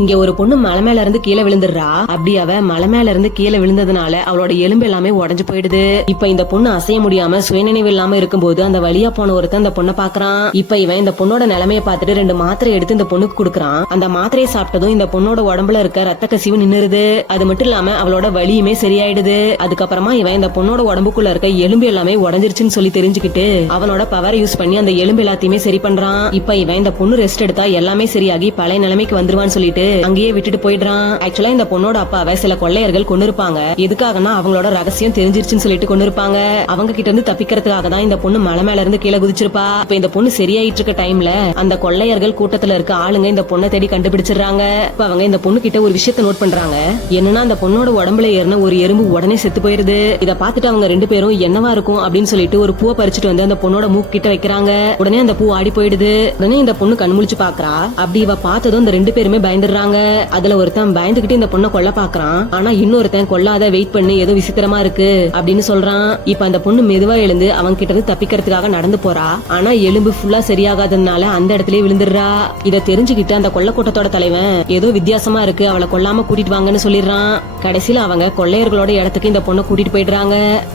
இங்க ஒரு பொண்ணு மலை மேல இருந்து கீழே விழுந்துடுறா. அப்படி அவ மலை மேல இருந்து கீழே விழுந்ததுனால அவளோட எலும்பு எல்லாமே உடைஞ்சு போயிடுது. இப்ப இந்த பொண்ணு அசைய முடியாம சுயநினைவு இல்லாம இருக்கும்போது அந்த வழியா போன ஒருத்தன் அந்த பொண்ணை பாக்குறான். இப்ப இவன் இந்த பொண்ணோட நிலைமைய பார்த்துட்டு 2 மாத்திரை எடுத்து இந்த பொண்ணுக்கு கொடுக்கறான். அந்த மாத்திரையை சாப்பிட்டதும் இந்த பொண்ணோட உடம்புல இருக்க ரத்த கசிவு நின்னுருது. அது மட்டும் இல்லாம அவளோட வலியுமே சரியாயிடுது. அதுக்கப்புறமா இவன் இந்த பொண்ணோட உடம்புக்குள்ள இருக்க எலும்பு எல்லாமே உடஞ்சிருச்சுன்னு சொல்லி தெரிஞ்சுக்கிட்டு அவனோட பவரை யூஸ் பண்ணி அந்த எலும்பு எல்லாத்தையுமே சரி பண்றான். இப்ப இவன் இந்த பொண்ணு ரெஸ்ட் எடுத்தா எல்லாமே சரியாகி பழைய நிலைமைக்கு வந்துருவான்னு சொல்லிட்டு அங்கேயே விட்டுட்டு போயிடுறான். ஆக்சுவலா இந்த பொண்ணோட அப்பாவை சில கொள்ளையர்கள் கொண்டு இருப்பாங்க. எதுக்காகனா அவங்களோட ரகசியம் தெரிஞ்சிருச்சுன்னு சொல்லிட்டு கொண்டு இருப்பாங்க. அவங்க கிட்ட இருந்து தப்பிக்கிறதுக்காக தான் இந்த பொண்ணு மலை மேல இருந்து கீழே குதிச்சிருப்பா. இப்ப இந்த பொண்ணு சரியாயிட்டு இருக்க டைம்ல அந்த கொள்ளையர்கள் கூட்டத்துல இருக்க ஆளுங்க இந்த பொண்ணை தேடி கண்டுபிடிச்சிடுறாங்க. இப்ப அவங்க இந்த பொண்ணு கிட்ட ஒரு விஷயத்த நோட் பண்றாங்க. என்னன்னா அந்த பொண்ணோட உடம்புல ஏறின ஒரு எறும்பு உடனே செத்து போயிருது. இத பாத்துட்டு அவங்க 2 பேரும் என்னவா இருக்கும் அப்படின்னு சொல்லிட்டு ஒரு பூவை பறிச்சுட்டு வந்து அந்த பொண்ணோட மூக்கு கிட்ட வைக்கிறாங்க. உடனே அந்த பூ ஆடி போயிடுது. உடனே இந்த பொண்ணு கண்முழிச்சு பாக்குறா. அப்படி இவ பார்த்ததும் இந்த 2 பேருமே பயந்துடுறாங்க. அதுல ஒருத்தன் பயந்துகிட்டு இந்த பொண்ணை கொல்ல பாக்குறான். ஆனா இன்னொருத்தன் கொல்லாத வெயிட் பண்ணி ஏதோ விசித்திரமா இருக்கு அப்படின்னு சொல்றான். இப்ப அந்த பொண்ணு மெதுவா எழுந்து அவங்க கிட்ட இருந்து தப்பிக்கிறதுக்காக நடந்து போறா. ஆனா எலும்பு ஃபுல்லா சரியாகாததுனால அந்த இடத்துலயே விழுந்துடுறா. இத தெரிஞ்சுக்கிட்டு அந்த கொள்ள கூட்டத்தோட தலைவன் ஏதோ வித்தியாசமா இருக்கு, அவளை கொல்லாம கூட்டிட்டு வாங்கன்னு சொல்லிடுறான். கடைசியில அவங்க கொள்ளையர்களோட இடத்துக்கு இந்த பொண்ணை கூட்டிட்டு போயிடுறாங்க.